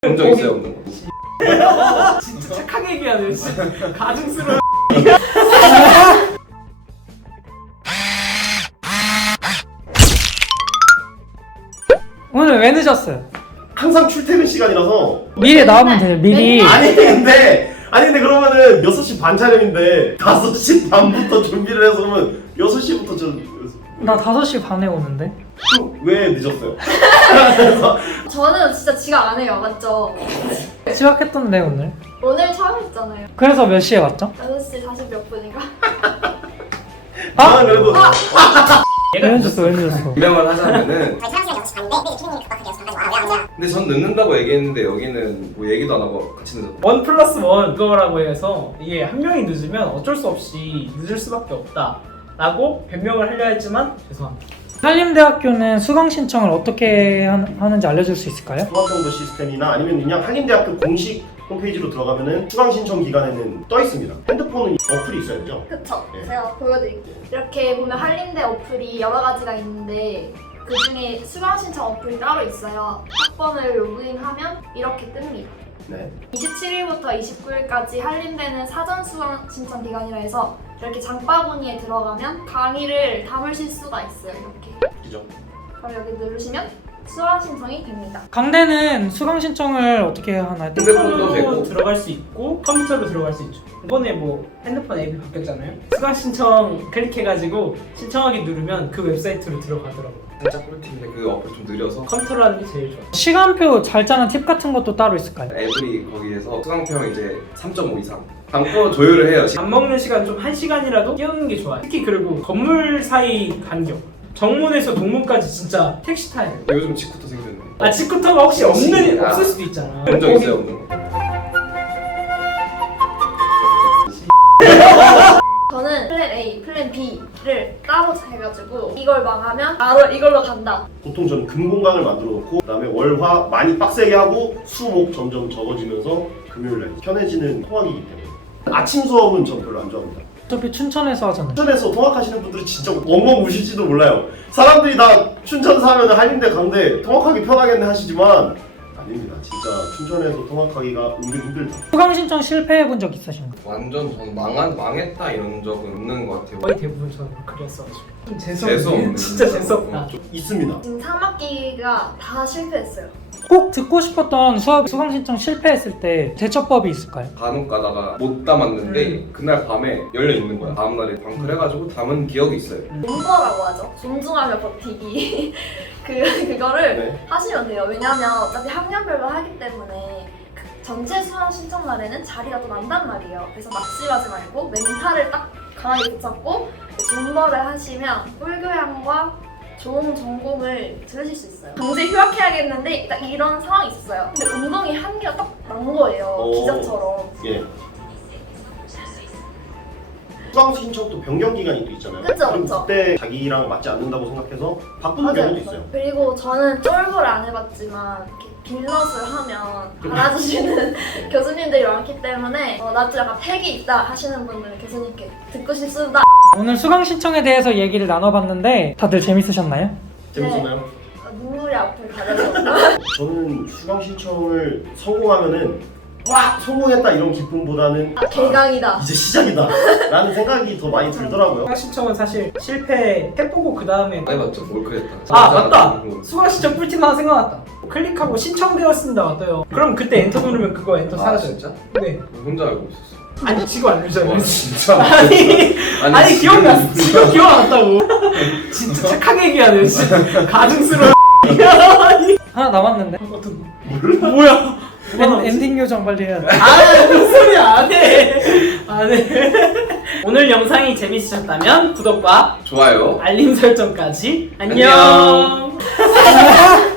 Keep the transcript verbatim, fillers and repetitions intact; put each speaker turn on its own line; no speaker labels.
본 적 있어요, 없는 거?
진짜 착하게 얘기하네. 진짜 가증스러워.
오늘 왜 늦었어요?
항상 출퇴근 시간이라서.
미리 나오면 돼요. 미리.
아니 근데 아니 근데 그러면은 여섯 시 반 촬영인데 다섯 시 반부터 준비를 해서 오면 여섯 시부터 저
나 다섯 시 반에 오는데.
왜 늦었어요?
저는 진짜 지각 안 해요, 맞죠?
지각했던데 오늘.
오늘 처음 했잖아요.
그래서 몇 시에 왔죠?
여섯 시 사십 몇 분인가?
아 그래도
왜 늦었어? 왜 늦었어?
유명을 하자면은
저희 촬영 시간 여섯 시 반인데 근데 피디님이 급박하게 여섯 시까지 와요. 왜안 오냐?
근데 전 늦는다고 얘기했는데 여기는 뭐 얘기도 안 하고 같이 늦었다.
원 플러스 원 그거라고 해서 이게 한 명이 늦으면 어쩔 수 없이 늦을 수밖에 없다 라고 변명을 하려 했지만 죄송합니다.
한림대학교는 수강 신청을 어떻게 하, 하는지 알려줄 수 있을까요?
통합정보 시스템이나 아니면 그냥 한림대학교 공식 홈페이지로 들어가면은 수강 신청 기간에는 떠 있습니다. 핸드폰은 어플이 있어야죠.
그쵸?
네.
제가 보여드릴게요. 이렇게 보면 한림대 어플이 여러 가지가 있는데 그 중에 수강 신청 어플이 따로 있어요. 학번을 로그인하면 이렇게 뜹니다.
네.
이십칠 일부터 이십구 일까지 한림대는 사전 수강 신청 기간이라 해서 이렇게 장바구니에 들어가면 강의를 담으실 수가 있어요. 이렇게.
그죠?
그럼 여기 누르시면 수강 신청이 됩니다.
강대는 수강 신청을 어떻게 하나요?
핸드폰도 되고.
들어갈 수 있고 컴퓨터로 들어갈 수 있죠. 이번에 뭐 핸드폰 앱이 바뀌었잖아요. 수강 신청 클릭해가지고 신청하기 누르면 그 웹사이트로 들어가더라고요.
살짝 꿀팁인데 그 어플 좀 느려서
컴퓨터로 하는 게 제일 좋아요.
시간표 잘 짜는 팁 같은 것도 따로 있을까요?
애들이 거기에서 수강평 이제 삼 점 오 이상 방법 조율을 해요.
밥 먹는 시간 좀 한 시간이라도 끼우는 게 좋아요. 특히 그리고 건물 사이 간격. 정문에서 동문까지 진짜 택시 타야 돼요.
요즘 직구도 생겼네.
아 직구터가 혹시 없는
아.
없을 수도 있잖아.
본 적 있어요, 없는 거?
저는 플랜 A, 플랜 B를 따로 해가지고 이걸 망하면 바로 이걸로 간다.
보통 저는 금공강을 만들어 놓고 그다음에 월화 많이 빡세게 하고 수목 점점 적어지면서 금요일 날 편해지는 통학이기 때문에 아침 수업은 전 별로 안 좋아합니다.
어차피 춘천에서 하잖아요.
춘천에서 통학하시는 분들이 진짜 엉엉 우실지도 몰라요. 사람들이 다 춘천 사면 한림대 강대 통학하기 편하겠네 하시지만 아닙니다. 진짜 춘천에서 통학하기가 은근 힘들다.
수강 신청 실패해 본 적 있으신가요?
완전 전 망한 망했다 이런 적은 없는 것 같아요.
거의 대부분 저는 그랬어가지고 좀
재수
재수없네.
없는.
진짜 재수없다.
좀
있습니다.
지금 삼 학기가 다 실패했어요.
꼭 듣고 싶었던 수업 수강 신청 실패했을 때 대처법이 있을까요?
간혹 가다가 못 담았는데
음.
그날 밤에 열려 있는 거야. 다음 날에 방클 해가지고 담은 기억이 있어요.
존버라고 하죠. 존중하며 버티기. 그, 그거를
네.
하시면 돼요. 왜냐면 어차피 학년별로 하기 때문에 그 전체 수강 신청 날에는 자리가 또 난단 말이에요. 그래서 낙심하지 말고 멘탈을 딱 강하게 붙잡고 존버를 하시면 꿀교양과 좋은 전공을 들으실 수 있어요. 강제 휴학해야겠는데 딱 이런 상황이 있었어요. 근데 운동이 한 개가 딱 난 거예요.
오.
기적처럼.
예. 수강 신청도 변경 기간이 또 있잖아요.
그쵸,
그럼
그쵸.
그때 자기랑 맞지 않는다고 생각해서 바꾸는 경우도 있어요.
그리고 저는 쫄보를 안 해봤지만 이렇게 빌넛을 하면 알아주시는 교수님들이 많기 때문에 어, 나도 약간 팩이 있다 하시는 분들은 교수님께 듣고 싶습니다.
오늘 수강 신청에 대해서 얘기를 나눠봤는데 다들 재밌으셨나요?
재밌었나요?
어, 눈물이 앞을 가려서
저는 수강 신청을 성공하면은 와 성공했다 이런 기쁨보다는
아, 개강이다.
이제 시작이다 라는 생각이 더 많이 들더라고요.
수강 신청은 사실 실패해보고 그 다음에
해봤죠. 몰크했다.
아 맞다! 수강 신청 꿀팁 하나 생각났다. 클릭하고 신청되었습니다 떠요. 그럼 그때 엔터 누르면 그거 엔터
아
사라져요.
진짜?
네.
혼자 알고 있었어.
아니 지금 알려주잖아요.
와 진짜.
아니
아니,
아니
지금
기억났어.
무슨-
지금 기억났다고. 진짜 착하게 얘기하네. 진짜 가증스러워.
하나 남았는데
어떤 뭐야?
엔, 엔딩 요정 빨리 해야 돼.
아 무슨 소리야 안 해. 안 해. 오늘 영상이 재밌으셨다면 구독과
좋아요.
알림 설정까지 안녕.
안녕.